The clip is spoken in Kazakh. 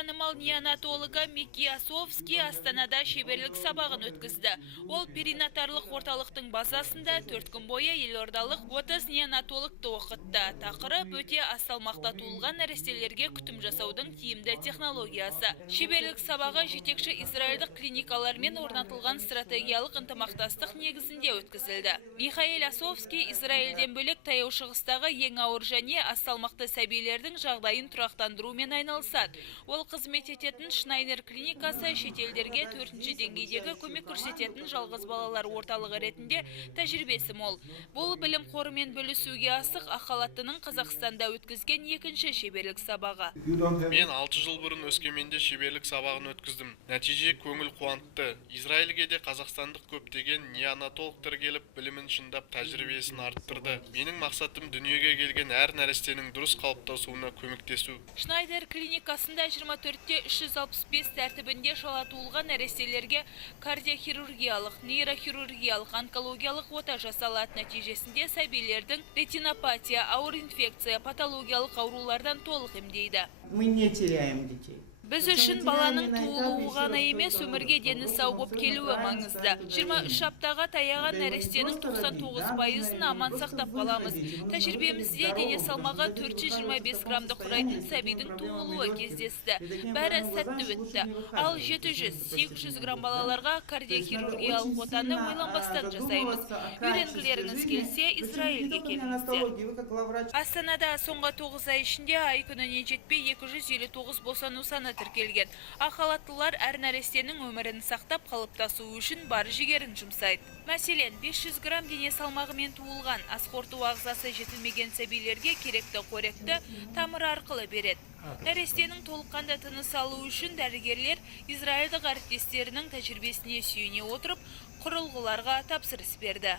танымал неонатологы Микки Асовский Астанада шеберлік сабағын өткізді. Ол перинатарлық орталықтың базасында 4 күн бойы елордалық 30 неонатологты оқытты. Тақырып өте аз салмақта туылған нәрестелерге күтім жасаудың тиімді технологиясы. Шеберлік сабағы жетекші израильдік клиникалармен орнатылған стратегиялық ынтымақтастық негізінде өткізілді. Михаил Асовский Израильден бөлек таяу шығыстағы ең ауыр және аз салмақты сәбилердің жағдайын тұрақтандырумен айналысады. Ол қызмет ететін Шнайдер клиникасы шетелдерге 4-ші деңгейдегі көмек көрсететін жалғыз балалар орталығы ретінде тәжірибесі мол. Бұл білім қорымен бөлісуге асық Ақ халаттының Қазақстанда өткізген екінші шеберлік сабағы. Мен 6 жыл бұрын Өскеменде шеберлік сабағын өткіздім. Нәтиже көңіл қуантты. Израильге де қазақстандық көптеген неонатологтар келіп, білімін шыңдап, тәжірибесін арттырды. Менің мақсатым дүниеге келген әр нәрестенің дұрыс қалыптасуына көмектесу. Шнайдер клиникасында 24-те 365 тәртібінде шала туылған нәрестелерге кардиохирургиялық, нейрохирургиялық, онкологиялық ота жасалады. Нәтижесінде сәбилердің ретинопатия, ауыр инфекция, патологиялық аурулардан толық емдейді. Мы не теряем детей. Біз үшін баланың туылуы ғана емес, өмірге дені сау болып келуі маңызды. 23 аптаға таяған нәрестенің 99%-ын аман сақтап қаламыз. Тәжірибемізде дене салмағы 425 граммды құрайтын сәбидің туылуы кездесті. Бәрі сәтті өтті. Ал 700-800 грамм балаларға кардиохирургиялық отаны ойланбастан жасаймыз. Үйренгілеріңіз келсе, Израильге келіңіздер. Астанада соңғы 9 ай ішінде ай күніне жетпей 259 босану саны тіркелген. Ақ халаттылар әр нәрестенің өмірін сақтап қалыптасу үшін бар жігерін жұмсайды. Мәселен, 500 грамм дене салмағымен туылған ас қорыту ағзасы жетілмеген сәбилерге керекті қоректі тамыр арқылы береді. Нәрестенің толыққанды тыныс алу үшін дәрігерлер израильдік әріптестерінің тәжірибесіне сүйене отырып, құрылғыларға тапсырыс берді.